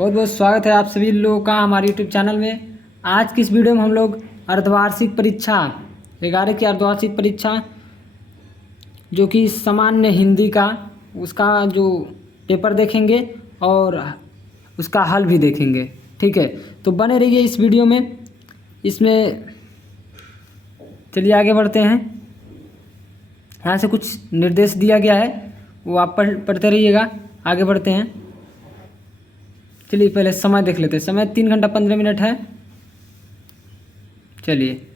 बहुत बहुत स्वागत है आप सभी लोगों का हमारे यूट्यूब चैनल में। आज की इस वीडियो में हम लोग अर्धवार्षिक परीक्षा 11 की अर्धवार्षिक परीक्षा जो कि सामान्य हिंदी का उसका जो पेपर देखेंगे और उसका हल भी देखेंगे। ठीक है, तो बने रहिए इस वीडियो में। इसमें चलिए आगे बढ़ते हैं। यहाँ से कुछ निर्देश दिया गया है, वो आप पढ़ते रहिएगा। आगे बढ़ते हैं। चलिए पहले समय देख लेते हैं। समय 3 घंटा 15 मिनट है। चलिए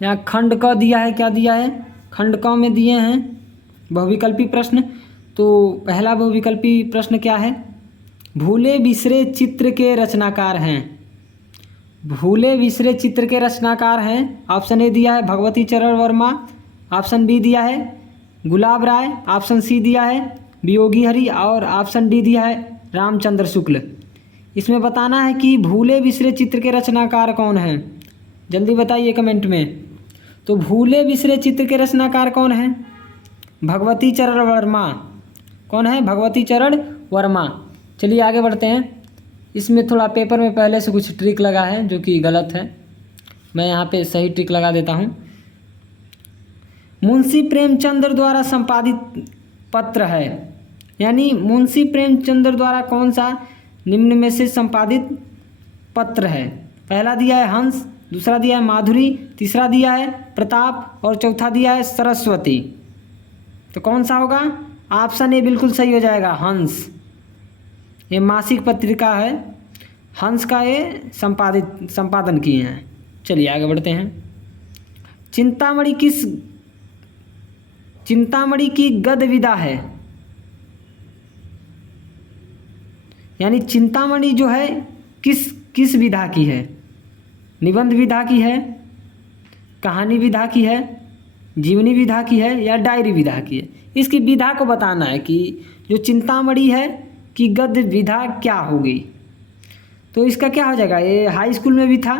यहाँ खंड क दिया है, क्या दिया है? खंड क में दिए हैं बहुविकल्पी प्रश्न। तो पहला बहुविकल्पी प्रश्न क्या है? भूले बिसरे चित्र के रचनाकार हैं। भूले बिसरे चित्र के रचनाकार हैं। ऑप्शन ए दिया है भगवती चरण वर्मा, ऑप्शन बी दिया है गुलाब राय, ऑप्शन सी दिया है वियोगी हरि और ऑप्शन डी दिया है रामचंद्र शुक्ल। इसमें बताना है कि भूले बिसरे चित्र के रचनाकार कौन हैं। जल्दी बताइए कमेंट में। तो भूले बिसरे चित्र के रचनाकार कौन हैं? भगवती चरण वर्मा। कौन है? भगवती चरण वर्मा। चलिए आगे बढ़ते हैं। इसमें थोड़ा पेपर में पहले से कुछ ट्रिक लगा है जो कि गलत है। मैं यहाँ पे सही ट्रिक लगा देता हूँ। मुंशी प्रेमचंद्र द्वारा संपादित पत्र है, यानी मुंशी प्रेमचंद्र द्वारा कौन सा निम्न में से संपादित पत्र है? पहला दिया है हंस, दूसरा दिया है माधुरी, तीसरा दिया है प्रताप और चौथा दिया है सरस्वती। तो कौन सा होगा? ऑप्शन ए बिल्कुल सही हो जाएगा, हंस। ये मासिक पत्रिका है, हंस का ये संपादन किए हैं। चलिए आगे बढ़ते हैं। चिंतामणि की गद्य विधा है, यानी चिंतामणि जो है किस विधा की है? निबंध विधा की है, कहानी विधा की है, जीवनी विधा की है या डायरी विधा की है? इसकी विधा को बताना है कि जो चिंतामणि है कि गद्य विधा क्या होगी। तो इसका क्या हो जाएगा? ये हाई स्कूल में भी था,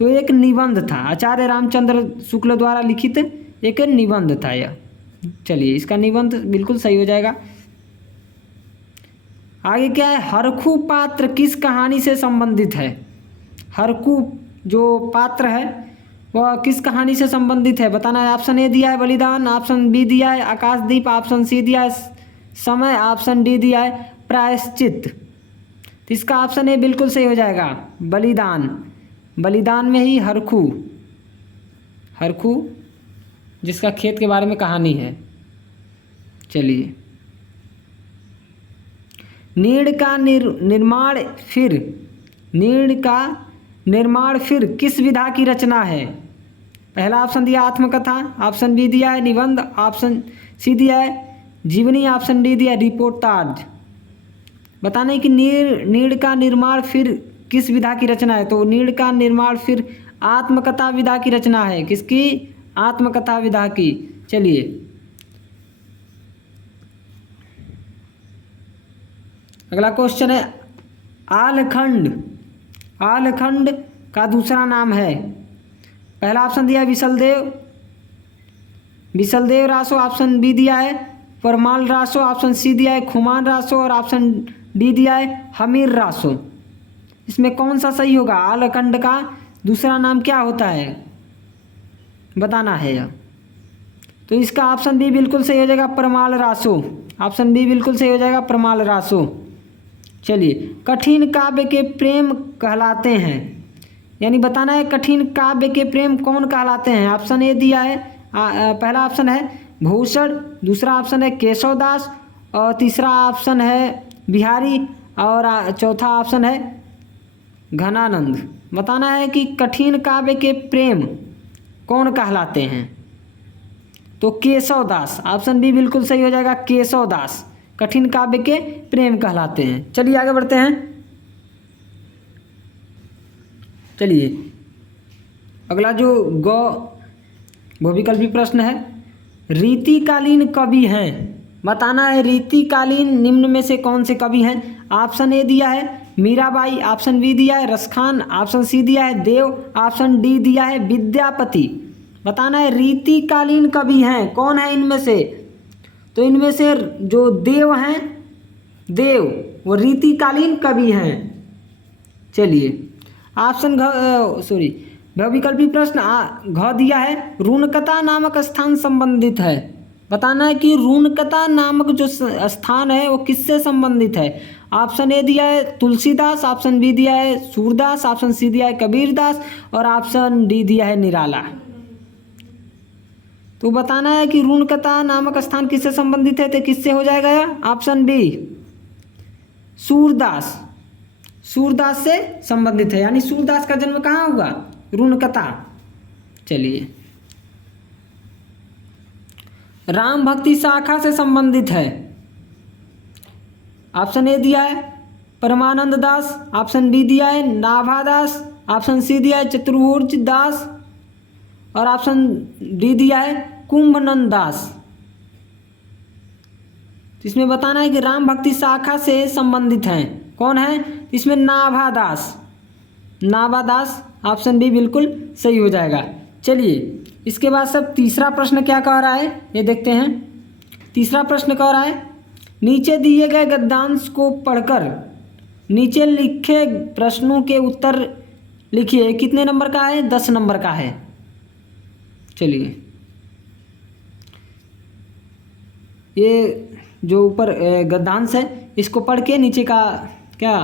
तो एक निबंध था, आचार्य रामचंद्र शुक्ल द्वारा लिखित एक निबंध था यह। चलिए इसका निबंध बिल्कुल सही हो जाएगा। आगे क्या है? हरखू पात्र किस कहानी से संबंधित है? हरखू जो पात्र है वह किस कहानी से संबंधित है बताना है। ऑप्शन ए दिया है बलिदान, ऑप्शन बी दिया है आकाशदीप, ऑप्शन सी दिया है समय, ऑप्शन डी दिया है प्रायश्चित। तो इसका ऑप्शन ए बिल्कुल सही हो जाएगा, बलिदान। बलिदान में ही हरखू जिसका खेत के बारे में कहानी है। चलिए नीड़ का निर्माण फिर किस विधा की रचना है? पहला ऑप्शन दिया आत्मकथा, ऑप्शन बी दिया है निबंध, ऑप्शन सी दिया है जीवनी, ऑप्शन डी दिया है रिपोर्टाज। बताने कि नीड़ का निर्माण फिर किस विधा की रचना है? तो नीड़ का निर्माण फिर आत्मकथा विधा की रचना है। किसकी? आत्मकथा विधा की। चलिए अगला क्वेश्चन है आलखंड का दूसरा नाम है। पहला ऑप्शन दिया है विशलदेव रासो, ऑप्शन बी दिया है परमाल रासो, ऑप्शन सी दिया है खुमान रासो और ऑप्शन डी दिया है हमीर रासो। इसमें कौन सा सही होगा? आलखंड का दूसरा नाम क्या होता है बताना है यह। तो इसका ऑप्शन बी बिल्कुल सही हो जाएगा, परमाल रासो। ऑप्शन बी बिल्कुल सही हो जाएगा, परमाल रासो। चलिए कठिन काव्य के प्रेम कहलाते हैं, यानी बताना है कठिन काव्य के प्रेम कौन कहलाते हैं। ऑप्शन ए दिया है पहला ऑप्शन है भूषण, दूसरा ऑप्शन है केशवदास और तीसरा ऑप्शन है बिहारी और चौथा ऑप्शन है घनानंद। बताना है कि कठिन काव्य के प्रेम कौन कहलाते हैं। तो केशवदास, ऑप्शन बी बिल्कुल सही हो जाएगा, केशवदास कठिन काव्य के प्रेम कहलाते हैं। चलिए आगे बढ़ते हैं। चलिए अगला जो बहुविकल्पी प्रश्न है, रीतिकालीन कवि हैं। बताना है रीतिकालीन निम्न में से कौन से कवि हैं। ऑप्शन ए दिया है मीराबाई, ऑप्शन बी दिया है रसखान, ऑप्शन सी दिया है देव, ऑप्शन डी दिया है विद्यापति। बताना है रीतिकालीन कवि हैं कौन है इनमें से। तो इनमें से जो देव हैं, देव वो रीतिकालीन कवि हैं। चलिए ऑप्शन विकल्पी प्रश्न घ दिया है, रुणकता नामक स्थान संबंधित है। बताना है कि रुणकता नामक जो स्थान है वो किससे संबंधित है। ऑप्शन ए दिया है तुलसीदास, ऑप्शन बी दिया है सूरदास, ऑप्शन सी दिया है कबीरदास और ऑप्शन डी दिया है निराला। तो बताना है कि रुणकता नामक स्थान किससे संबंधित है, तो किससे हो जाएगा ऑप्शन बी सूरदास। सूरदास से संबंधित है, यानी सूरदास का जन्म कहाँ हुआ, रुणकता। चलिए राम भक्ति शाखा से संबंधित है। ऑप्शन ए दिया है परमानंद दास, ऑप्शन बी दिया है नाभादास, ऑप्शन सी दिया है चतुर्भुज दास और ऑप्शन डी दिया है कुंभनंद दास। इसमें बताना है कि राम भक्ति शाखा से संबंधित हैं। कौन है इसमें, नाभादास। नाभादास ऑप्शन बी बिल्कुल सही हो जाएगा। चलिए इसके बाद सब तीसरा प्रश्न क्या कह रहा है ये देखते हैं। तीसरा प्रश्न कह रहा है, नीचे दिए गए गद्यांश को पढ़कर नीचे लिखे प्रश्नों के उत्तर लिखिए। कितने नंबर का है, 10 नंबर का है। चलिए ये जो ऊपर गद्यांश है इसको पढ़ के नीचे का क्या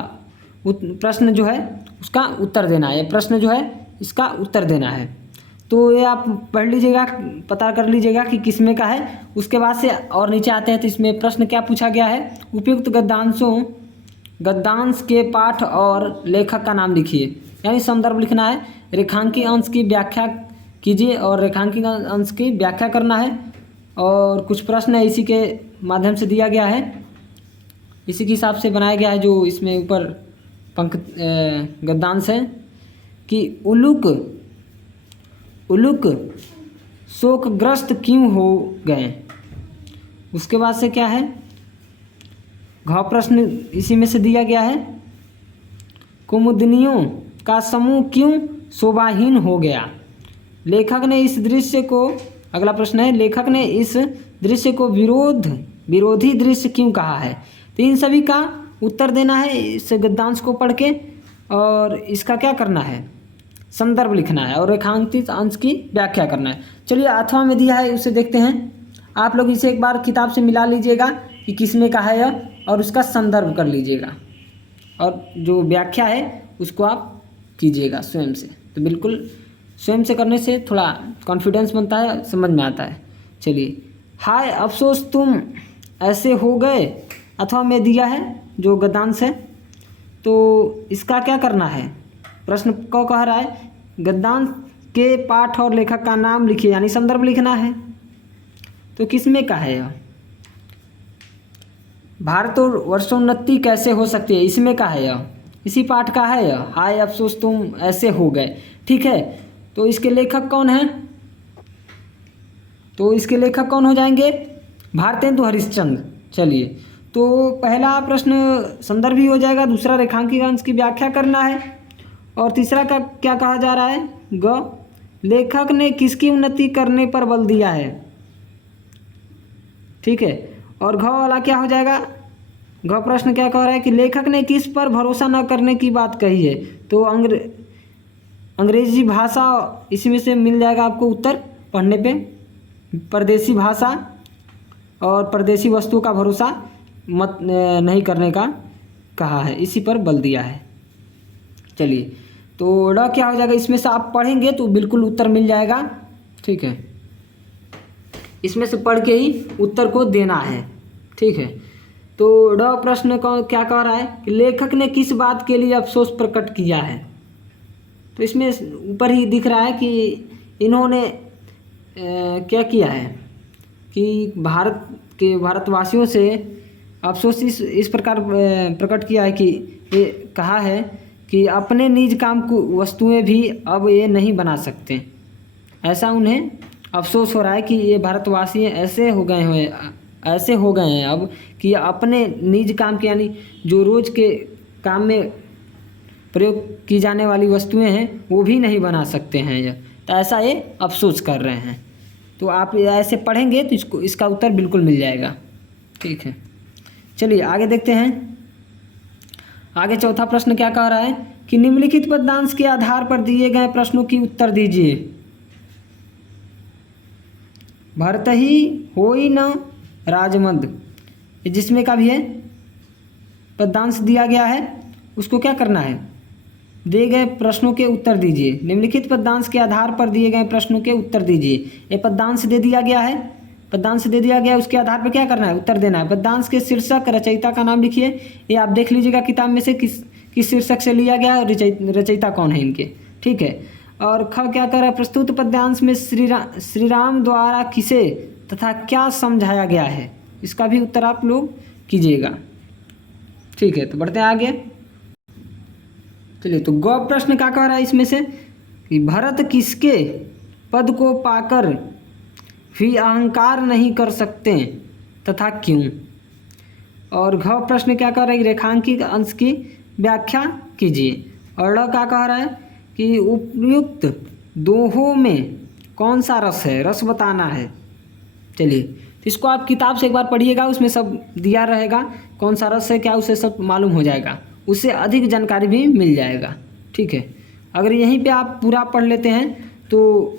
प्रश्न जो है उसका उत्तर देना है। प्रश्न जो है इसका उत्तर देना है। तो ये आप पढ़ लीजिएगा, पता कर लीजिएगा कि किसमें का है। उसके बाद से और नीचे आते हैं तो इसमें प्रश्न क्या पूछा गया है, उपयुक्त गद्यांश के पाठ और लेखक का नाम लिखिए। यानी संदर्भ लिखना है, रेखांकित अंश की व्याख्या कीजिए और रेखांकित अंश की व्याख्या करना है। और कुछ प्रश्न है इसी के माध्यम से दिया गया है, इसी के हिसाब से बनाया गया है। जो इसमें ऊपर गद्यांश है कि उलूक शोकग्रस्त क्यों हो गए। उसके बाद से क्या है, घ प्रश्न इसी में से दिया गया है, कुमुदनियों का समूह क्यों शोभाहीन हो गया। लेखक ने इस दृश्य को, अगला प्रश्न है, लेखक ने इस दृश्य को विरोधी दृश्य क्यों कहा है। तो इन सभी का उत्तर देना है इस गद्यांश को पढ़ के, और इसका क्या करना है, संदर्भ लिखना है और रेखांकित अंश की व्याख्या करना है। चलिए अथवा में दिया है उसे देखते हैं। आप लोग इसे एक बार किताब से मिला लीजिएगा कि किसमें का है यह, और उसका संदर्भ कर लीजिएगा और जो व्याख्या है उसको आप कीजिएगा स्वयं से। तो बिल्कुल स्वयं से करने से थोड़ा कॉन्फिडेंस बनता है, समझ में आता है। चलिए, हाय अफसोस तुम ऐसे हो गए, अथवा में दिया है जो गद्यांश है। तो इसका क्या करना है, प्रश्न को कह रहा है गद्यांश के पाठ और लेखक का नाम लिखिए, यानी संदर्भ लिखना है। तो किसमें का है यह, भारत और वर्षोन्नति कैसे हो सकती है, इसमें का है यह, इसी पाठ का है यह, हाय अफसोस तुम ऐसे हो गए। ठीक है, तो इसके लेखक कौन हैं, तो इसके लेखक कौन हो जाएंगे, भारतेंदु हरिश्चंद्र। चलिए, तो पहला प्रश्न संदर्भ ही हो जाएगा, दूसरा रेखांकित अंश की व्याख्या करना है, और तीसरा का क्या कहा जा रहा है, ग लेखक ने किसकी उन्नति करने पर बल दिया है। ठीक है, और घ वाला क्या हो जाएगा, घ प्रश्न क्या कह रहा है कि लेखक ने किस पर भरोसा न करने की बात कही है। तो अंग्रेजी भाषा इसी से मिल जाएगा आपको उत्तर पढ़ने पे, परदेसी भाषा और परदेसी वस्तुओं का भरोसा मत नहीं करने का कहा है, इसी पर बल दिया है। चलिए, तो ड क्या हो जाएगा, इसमें से आप पढ़ेंगे तो बिल्कुल उत्तर मिल जाएगा। ठीक है, इसमें से पढ़ के ही उत्तर को देना है। ठीक है, तो ड प्रश्न को क्या कह रहा है कि लेखक ने किस बात के लिए अफसोस प्रकट किया है। तो इसमें ऊपर ही दिख रहा है कि इन्होंने क्या किया है कि भारतवासियों से अफसोस इस प्रकार प्रकट किया है कि ये कहा है कि अपने निज काम को वस्तुएं भी अब ये नहीं बना सकते। ऐसा उन्हें अफसोस हो रहा है कि ये भारतवासी ऐसे हो गए हैं अब कि अपने निज काम के, यानी जो रोज़ के काम में प्रयोग की जाने वाली वस्तुएं हैं वो भी नहीं बना सकते हैं ये, तो ऐसा ये अफसोस कर रहे हैं। तो आप ऐसे पढ़ेंगे तो इसका उत्तर बिल्कुल मिल जाएगा। ठीक है, चलिए आगे देखते हैं। आगे चौथा प्रश्न क्या कह रहा है कि निम्नलिखित पदयांश के आधार पर दिए गए प्रश्नों की उत्तर दीजिए। भरत ही होई न राजमद, जिसमें का भी है पदयांश दिया गया है, उसको क्या करना है, दिए गए प्रश्नों के उत्तर दीजिए। निम्नलिखित पदयांश के आधार पर दिए गए प्रश्नों के उत्तर दीजिए। ये पदयांश दे दिया गया है, पदयांश दे दिया गया है, उसके आधार पर क्या करना है, उत्तर देना है। पदयांश के शीर्षक, रचयिता का नाम लिखिए। ये आप देख लीजिएगा किताब में से किस शीर्षक से लिया गया है और रचयिता कौन है इनके, ठीक है। और ख क्या कर रहा है, प्रस्तुत पदयांश में श्री राम द्वारा किसे तथा क्या समझाया गया है, इसका भी उत्तर आप लोग कीजिएगा, ठीक है। तो बढ़ते हैं आगे। चलिए, तो गौ प्रश्न क्या कह रहा है इसमें से कि भरत किसके पद को पाकर भी अहंकार नहीं कर सकते तथा क्यों। और घ प्रश्न क्या कह रहा है, रेखांकित अंश की व्याख्या कीजिए। और ड़ क्या कह रहा है कि उपयुक्त दोहों में कौन सा रस है, रस बताना है। चलिए, तो इसको आप किताब से एक बार पढ़िएगा, उसमें सब दिया रहेगा कौन सा रस है क्या, उसे सब मालूम हो जाएगा, उससे अधिक जानकारी भी मिल जाएगा, ठीक है। अगर यहीं पे आप पूरा पढ़ लेते हैं तो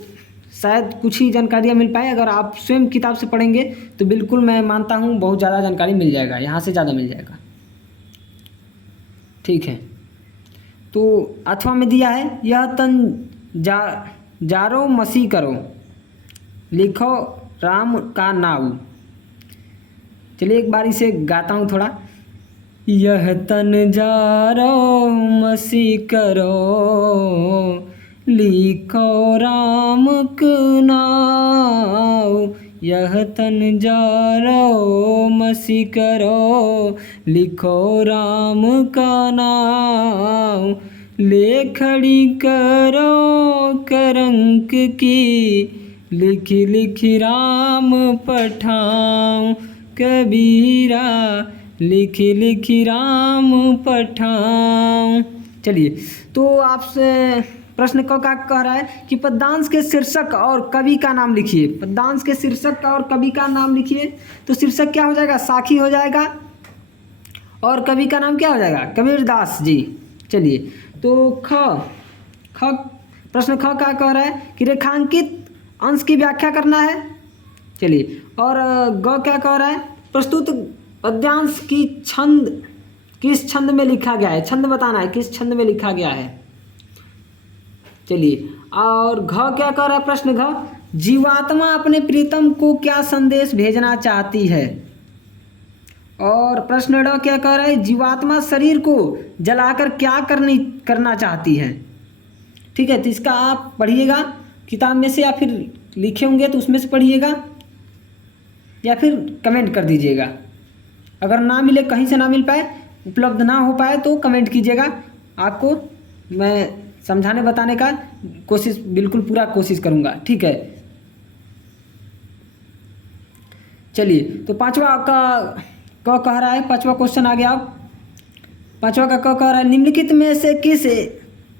शायद कुछ ही जानकारियाँ मिल पाए। अगर आप स्वयं किताब से पढ़ेंगे तो बिल्कुल मैं मानता हूँ बहुत ज़्यादा जानकारी मिल जाएगा, यहाँ से ज़्यादा मिल जाएगा, ठीक है। तो अथवा में दिया है, यह तन जारो मसी करो, लिखो राम का नाऊ। चलिए एक बार इसे गाता हूँ थोड़ा। यह तन जारो मसी करो, लिखो राम का नाऊ। यह तन जारो मसी करो, लिखो राम का नाऊ। लेखड़ी करो करंक की, लिखी लिखी राम पठाऊं। कबीरा लिखी लिखी राम पठाऊं। चलिए, तो आपसे प्रश्न को क्या कह रहा है कि पद्यांश के शीर्षक और कवि का नाम लिखिए। पद्यांश के शीर्षक और कवि का नाम लिखिए। तो शीर्षक क्या हो जाएगा, साखी हो जाएगा, और कवि का नाम क्या हो जाएगा, कबीरदास जी। चलिए, तो ख प्रश्न ख क्या कह रहा है कि रेखांकित अंश की व्याख्या करना है। चलिए, और ग क्या कह रहा है, प्रस्तुत पद्यांश की छंद किस छंद में लिखा गया है, छंद बताना है किस छंद में लिखा गया है। चलिए, और घ क्या कह रहा है, प्रश्न घ, जीवात्मा अपने प्रीतम को क्या संदेश भेजना चाहती है। और प्रश्न ड क्या कह रहा है, जीवात्मा शरीर को जलाकर क्या करना चाहती है। ठीक है, तो इसका आप पढ़िएगा किताब में से, या फिर लिखे होंगे तो उसमें से पढ़िएगा, या फिर कमेंट कर दीजिएगा। अगर ना मिले, कहीं से ना मिल पाए, उपलब्ध ना हो पाए तो कमेंट कीजिएगा। आपको मैं समझाने बताने का कोशिश, बिल्कुल पूरा कोशिश करूँगा, ठीक है। चलिए, तो पांचवा का क कह रहा है, पांचवा क्वेश्चन आ गया। अब पांचवा का क कह रहा है, निम्नलिखित में से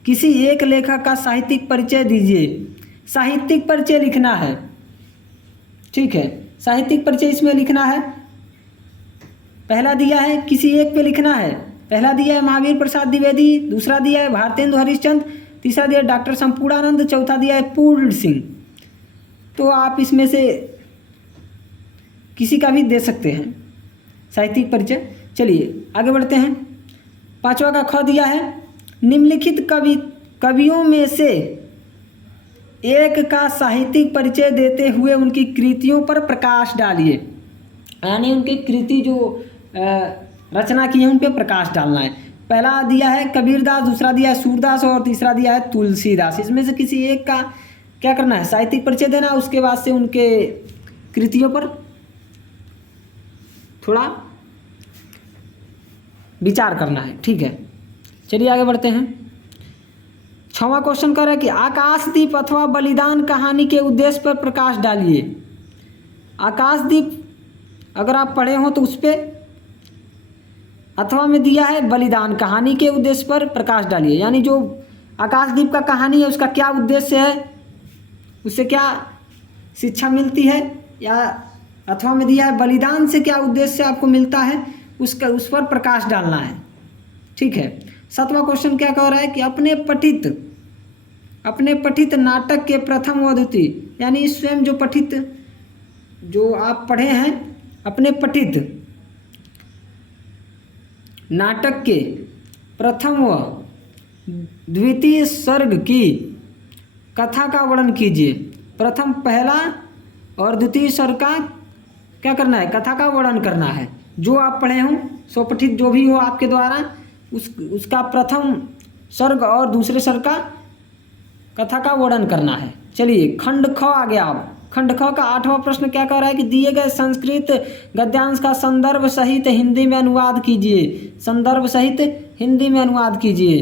किसी एक लेखक का साहित्यिक परिचय दीजिए। साहित्यिक परिचय लिखना है, ठीक है। साहित्यिक परिचय इसमें लिखना है। पहला दिया है, किसी एक पे लिखना है। पहला दिया है महावीर प्रसाद द्विवेदी, दूसरा दिया है भारतेंदु हरिश्चंद्र, तीसरा दिया है डॉक्टर संपूर्णानंद, चौथा दिया है पूर्ण सिंह। तो आप इसमें से किसी का भी दे सकते हैं साहित्यिक परिचय। चलिए आगे बढ़ते हैं। पांचवा का ख दिया है, निम्नलिखित कवियों में से एक का साहित्यिक परिचय देते हुए उनकी कृतियों पर प्रकाश डालिए। यानी उनकी कृति जो रचना की है उन पर प्रकाश डालना है। पहला दिया है कबीरदास, दूसरा दिया है सूरदास और तीसरा दिया है तुलसीदास। इसमें से किसी एक का क्या करना है, साहित्यिक परिचय देना। उसके बाद से उनके कृतियों पर थोड़ा विचार करना है, ठीक है। चलिए आगे बढ़ते हैं। छठवां क्वेश्चन कर रहा है कि आकाशदीप अथवा बलिदान कहानी के उद्देश्य पर प्रकाश डालिए। आकाशदीप अगर आप पढ़े हो तो उस पर, अथवा में दिया है बलिदान कहानी के उद्देश्य पर प्रकाश डालिए। यानी जो आकाशदीप का कहानी है उसका क्या उद्देश्य है, उससे क्या शिक्षा मिलती है, या अथवा में दिया है बलिदान से क्या उद्देश्य आपको मिलता है, उस पर प्रकाश डालना है। ठीक है। 7वां क्वेश्चन क्या कह रहा है कि अपने पठित नाटक के प्रथम व द्वितीय, यानी स्वयं जो पठित, जो आप पढ़े हैं, अपने पठित नाटक के प्रथम व द्वितीय सर्ग की कथा का वर्णन कीजिए। प्रथम पहला और द्वितीय सर्ग का क्या करना है, कथा का वर्णन करना है। जो आप पढ़े हों, स्वपठित जो भी हो आपके द्वारा, उसका प्रथम सर्ग और दूसरे सर्ग का कथा का वर्णन करना है। चलिए खंड ख आ गया। अब खंड ख का 8वां प्रश्न क्या कह रहा है कि दिए गए संस्कृत गद्यांश का संदर्भ सहित हिंदी में अनुवाद कीजिए। संदर्भ सहित हिंदी में अनुवाद कीजिए।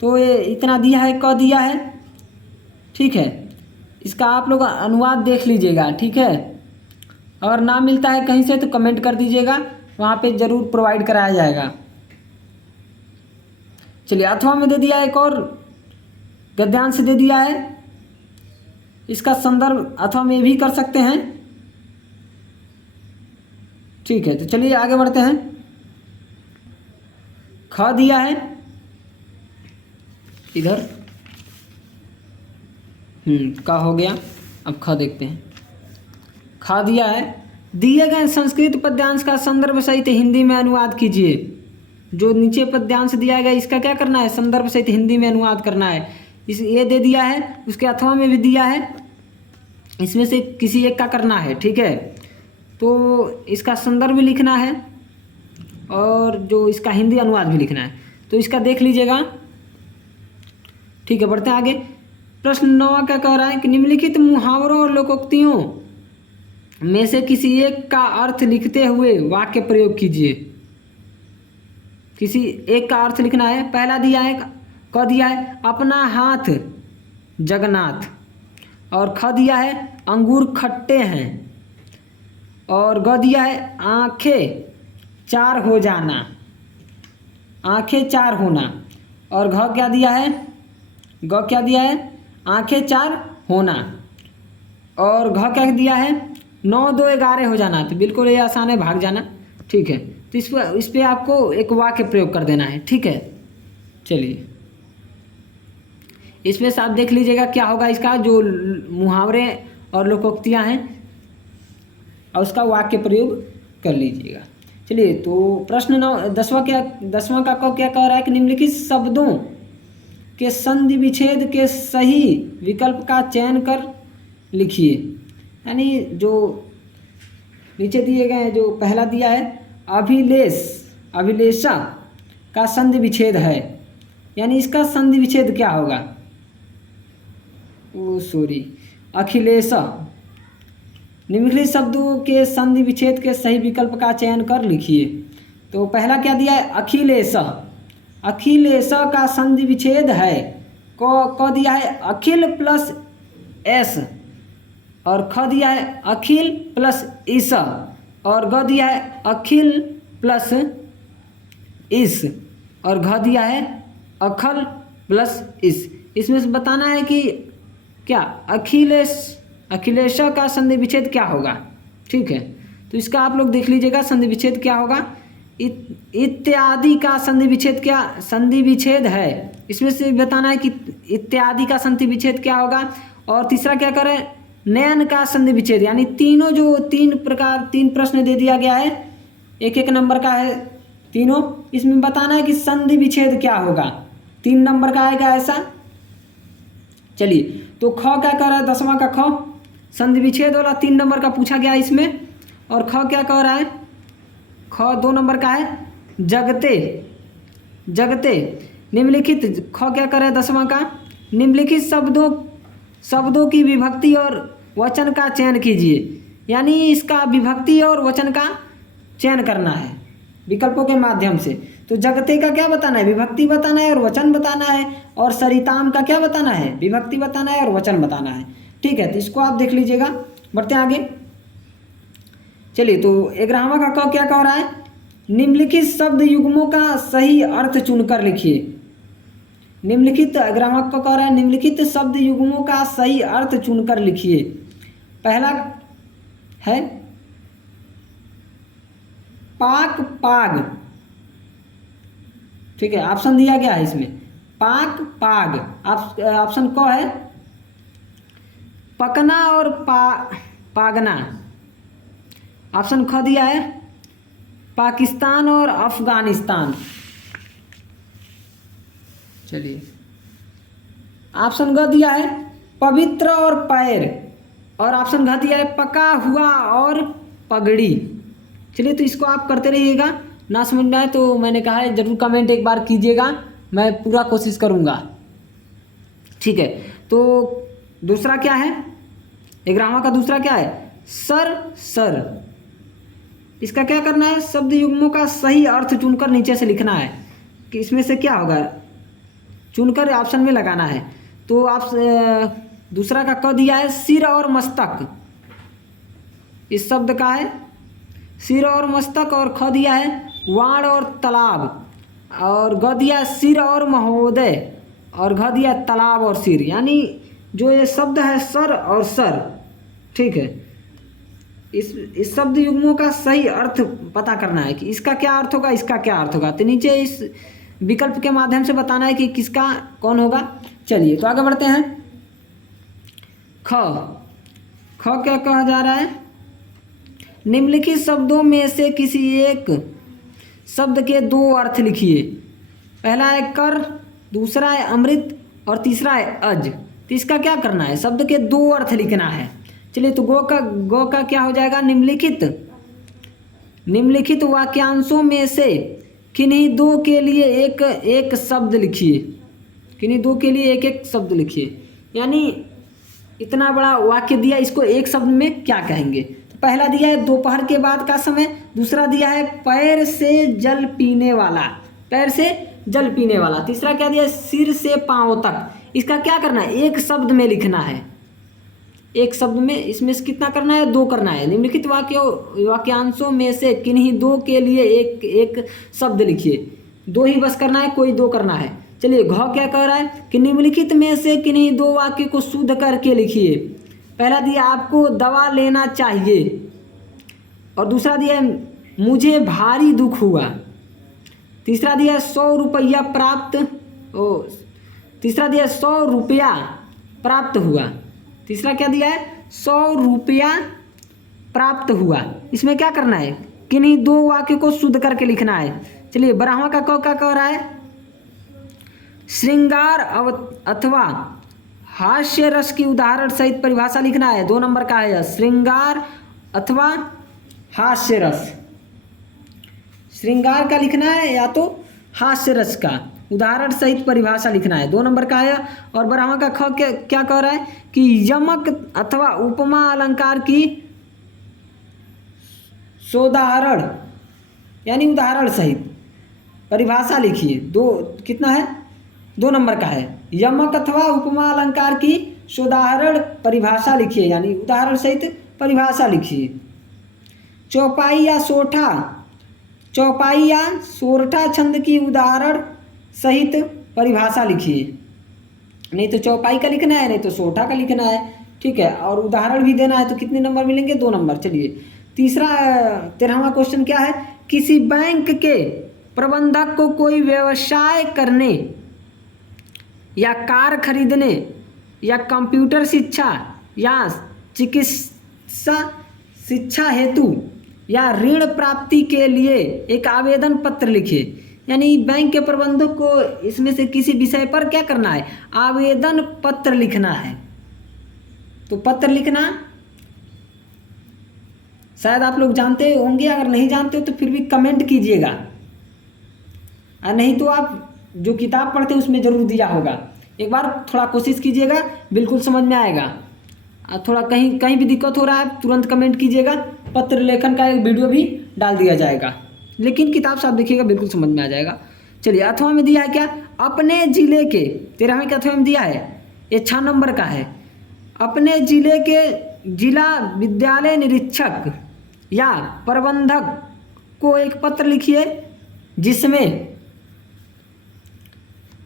तो ये इतना दिया है, क दिया है, ठीक है। इसका आप लोग अनुवाद देख लीजिएगा, ठीक है। अगर ना मिलता है कहीं से तो कमेंट कर दीजिएगा, वहाँ पे ज़रूर प्रोवाइड कराया जाएगा। चलिए अथवा में दे दिया है, एक और गद्यांश दे दिया है। इसका संदर्भ अथवा में भी कर सकते हैं, ठीक है। तो चलिए आगे बढ़ते हैं। ख दिया है इधर, का हो गया। अब ख देखते हैं। ख दिया है, दिए गए संस्कृत पद्यांश का संदर्भ सहित हिंदी में अनुवाद कीजिए। जो नीचे पद्यांश दिया गया इसका क्या करना है, संदर्भ सहित हिंदी में अनुवाद करना है। इस ये दे दिया है, उसके अथवा में भी दिया है, इसमें से किसी एक का करना है, ठीक है। तो इसका संदर्भ भी लिखना है और जो इसका हिंदी अनुवाद भी लिखना है। तो इसका देख लीजिएगा, ठीक है। बढ़ते हैं आगे। प्रश्न 9 क्या कह रहा है कि निम्नलिखित मुहावरों और लोकोक्तियों में से किसी एक का अर्थ लिखते हुए वाक्य प्रयोग कीजिए। किसी एक का अर्थ लिखना है। पहला दिया है, क दिया है अपना हाथ जगन्नाथ, और ख दिया है अंगूर खट्टे हैं, और ग दिया है आंखें चार हो जाना, आंखें चार होना, और घ क्या दिया है, ग क्या दिया है आंखें चार होना, और घ क्या दिया है 9 2 11 हो जाना। तो बिल्कुल ये आसान है, भाग जाना, ठीक है। तो इस पर आपको एक वाक्य प्रयोग कर देना है, ठीक है। चलिए इसमें से आप देख लीजिएगा क्या होगा, इसका जो मुहावरे और लोकोक्तियाँ हैं और उसका वाक्य प्रयोग कर लीजिएगा। चलिए तो प्रश्न 10वां का क्या कह रहा है कि निम्नलिखित शब्दों के संधि विच्छेद के सही विकल्प का चयन कर लिखिए। यानी जो नीचे दिए गए जो पहला दिया है अभिलेषा का संधि विच्छेद है, यानी इसका संधि विच्छेद क्या होगा, अखिलेशा। निम्नलिखित शब्दों के संधि विच्छेद के सही विकल्प का चयन कर लिखिए। तो पहला क्या दिया है अखिलेशा, अखिलेशा का संधि विच्छेद है। क दिया है अखिल प्लस एस, और ख दिया है अखिल प्लस इस, और ग दिया है अखिल प्लस इस, और घ दिया है अखल प्लस इस। इसमें से बताना है कि क्या अखिलेशा का संधि विच्छेद क्या होगा, ठीक है। तो इसका आप लोग देख लीजिएगा संधि विच्छेद क्या होगा। इत्यादि का संधि विच्छेद क्या संधि विच्छेद है, इसमें से बताना है कि इत्यादि का संधि विच्छेद क्या होगा। और तीसरा क्या करें, नयन का संधि विच्छेद, यानी तीनों जो 3 प्रश्न दे दिया गया है, 1 नंबर का है तीनों, इसमें बताना है कि संधि विच्छेद क्या होगा, 3 नंबर का आएगा ऐसा। चलिए तो ख क्या कह रहा है, 10वां का ख संधि विच्छेद वाला 3 नंबर का पूछा गया इसमें, और ख क्या कह रहा है, ख 2 नंबर का है जगते। निम्नलिखित ख क्या कर रहा है 10वां का, निम्नलिखित शब्दों की विभक्ति और वचन का चयन कीजिए। यानी इसका विभक्ति और वचन का चयन करना है विकल्पों के माध्यम से। तो जगते का क्या बताना है, विभक्ति बताना है और वचन बताना है, और सरिताम का क्या बताना है, विभक्ति बताना है और वचन बताना है, ठीक है। तो इसको आप देख लीजिएगा। बढ़ते हैं आगे। चलिए तो 11वां का क क्या कह रहा है, निम्नलिखित शब्द युग्मों का सही अर्थ चुनकर लिखिए। निम्नलिखित 11वां का कह रहा है निम्नलिखित शब्द युग्मों का सही अर्थ चुनकर लिखिए। पहला है पाक पाग, ठीक है, ऑप्शन दिया गया है इसमें पाक पाग, ऑप्शन क है पकना और पागना, ऑप्शन ख दिया है पाकिस्तान और अफगानिस्तान। चलिए, ऑप्शन ग दिया है पवित्र और पैर, और ऑप्शन घ दिया है पका हुआ और पगड़ी। चलिए, तो इसको आप करते रहिएगा, ना समझ में आए तो मैंने कहा है ज़रूर कमेंट एक बार कीजिएगा, मैं पूरा कोशिश करूँगा। ठीक है, तो दूसरा क्या है, 11वां का दूसरा क्या है, सर सर। इसका क्या करना है, शब्द युग्मों का सही अर्थ चुनकर नीचे से लिखना है कि इसमें से क्या होगा, चुनकर ऑप्शन में लगाना है। तो आप दूसरा का क दिया है सिर और मस्तक, इस शब्द का है सिर और मस्तक, और ख दिया है वाण और तालाब, और ग दिया सिर और महोदय, और घ दिया तालाब और सिर। यानी जो ये शब्द है सर और सर, ठीक है, इस शब्द युग्मों का सही अर्थ पता करना है कि इसका क्या अर्थ होगा, इसका क्या अर्थ होगा। तो नीचे इस विकल्प के माध्यम से बताना है कि किसका कौन होगा। चलिए, तो आगे बढ़ते हैं। ख क्या कहा जा रहा है, निम्नलिखित शब्दों में से किसी एक शब्द के दो अर्थ लिखिए। पहला है कर, दूसरा है अमृत, और तीसरा है अज। तो इसका क्या करना है, शब्द के दो अर्थ लिखना है। चलिए, तो गो का क्या हो जाएगा, निम्नलिखित वाक्यांशों में से किन्हीं दो के लिए एक शब्द लिखिए। किन्हीं दो के लिए एक एक शब्द लिखिए। यानी इतना बड़ा वाक्य दिया, इसको एक शब्द में क्या कहेंगे। तो पहला दिया है दोपहर के बाद का समय, दूसरा दिया है पैर से जल पीने वाला, पैर से जल पीने वाला, तीसरा क्या दिया है सिर से पांव तक। इसका क्या करना है, एक शब्द में लिखना है, एक शब्द में। इसमें से कितना करना है, दो करना है। निम्नलिखित वाक्यांशों में से किन्हीं दो के लिए एक शब्द लिखिए। दो ही बस करना है, कोई दो करना है। चलिए, घ क्या कह रहा है कि निम्नलिखित में से किन्हीं दो वाक्य को शुद्ध करके लिखिए। पहला दिया आपको दवा लेना चाहिए, और दूसरा दिया मुझे भारी दुख हुआ। तीसरा दिया 100 रुपया प्राप्त, तीसरा दिया 100 रुपया प्राप्त हुआ। तीसरा क्या दिया है, 100 रुपया प्राप्त हुआ। इसमें क्या करना है, किन्हीं दो वाक्य को शुद्ध करके लिखना है। चलिए, 12वां का क क्या कह रहा है, श्रृंगार अथवा हास्य रस की उदाहरण सहित परिभाषा लिखना है। 2 नंबर का है श्रृंगार अथवा हास्य रस। श्रृंगार का लिखना है या तो हास्य रस का उदाहरण सहित परिभाषा लिखना है, 2 नंबर का है। और 12वां का ख क्या कह रहा है कि यमक अथवा उपमा अलंकार की सोदाहरण यानी उदाहरण सहित परिभाषा लिखिए। कितना है, 2 नंबर का है। यमक अथवा उपमा अलंकार की सोदाहरण परिभाषा लिखिए, यानी उदाहरण सहित परिभाषा लिखिए। चौपाई या सोरठा छंद की उदाहरण सहित परिभाषा लिखिए। नहीं तो चौपाई का लिखना है, नहीं तो सोरठा का लिखना है, ठीक है। और उदाहरण भी देना है, तो कितने नंबर मिलेंगे, 2 नंबर। चलिए, 13वां क्वेश्चन क्या है, किसी बैंक के प्रबंधक को कोई व्यवसाय करने या कार खरीदने या कंप्यूटर शिक्षा या चिकित्सा शिक्षा हेतु या ऋण प्राप्ति के लिए एक आवेदन पत्र लिखिए। यानी बैंक के प्रबंधक को इसमें से किसी विषय पर क्या करना है, आवेदन पत्र लिखना है। तो पत्र लिखना शायद आप लोग जानते होंगे, अगर नहीं जानते हो तो फिर भी कमेंट कीजिएगा, और नहीं तो आप जो किताब पढ़ते हैं उसमें ज़रूर दिया होगा। एक बार थोड़ा कोशिश कीजिएगा, बिल्कुल समझ में आएगा। और थोड़ा कहीं भी दिक्कत हो रहा है तुरंत कमेंट कीजिएगा, पत्र लेखन का एक वीडियो भी डाल दिया जाएगा। लेकिन किताब से आप देखिएगा, बिल्कुल समझ में आ जाएगा। चलिए, अथवा में दिया है क्या, अपने जिले के 13वें के अथवा में दिया है, ये 6 नंबर का है। अपने जिले के जिला विद्यालय निरीक्षक या प्रबंधक को एक पत्र लिखिए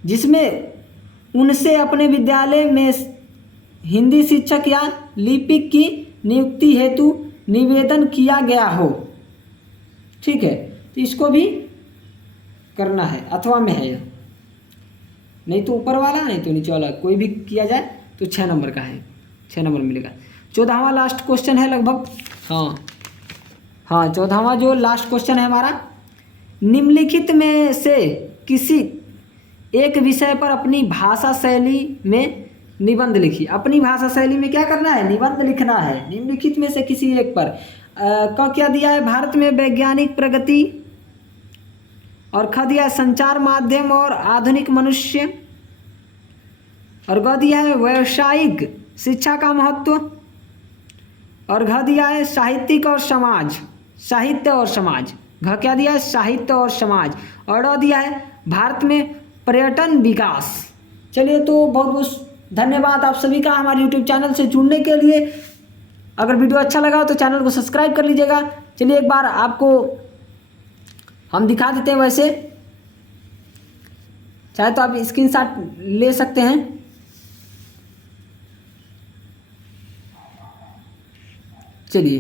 जिसमें उनसे अपने विद्यालय में हिंदी शिक्षक या लिपिक की नियुक्ति हेतु निवेदन किया गया हो। ठीक है, तो इसको भी करना है, अथवा में है यह, नहीं तो ऊपर वाला नहीं तो नीचे वाला, कोई भी किया जाए तो 6 नंबर का है, 6 नंबर मिलेगा। 14वां लास्ट क्वेश्चन है लगभग, हाँ 14वां जो लास्ट क्वेश्चन है हमारा, निम्नलिखित में से किसी एक विषय पर अपनी भाषा शैली में निबंध लिखिए। अपनी भाषा शैली में क्या करना है, निबंध लिखना है। निम्नलिखित में से किसी एक पर का क्या दिया है, भारत में वैज्ञानिक प्रगति, और ख दिया है संचार माध्यम और आधुनिक मनुष्य, और ग दिया है व्यावसायिक शिक्षा का महत्व, और घ दिया है साहित्यिक और समाज, साहित्य और समाज। घ क्या दिया है, साहित्य और समाज, और ड दिया है भारत में पर्यटन विकास। चलिए तो बहुत बहुत धन्यवाद आप सभी का हमारे YouTube चैनल से जुड़ने के लिए। अगर वीडियो अच्छा लगा तो चैनल को सब्सक्राइब कर लीजिएगा। चलिए एक बार आपको हम दिखा देते हैं, वैसे चाहे तो आप स्क्रीनशॉट ले सकते हैं। चलिए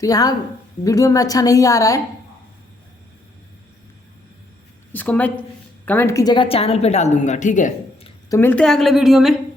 तो यहाँ वीडियो में अच्छा नहीं आ रहा है, इसको मैं कमेंट कीजिएगा, चैनल पे डाल दूंगा, ठीक है। तो मिलते हैं अगले वीडियो में।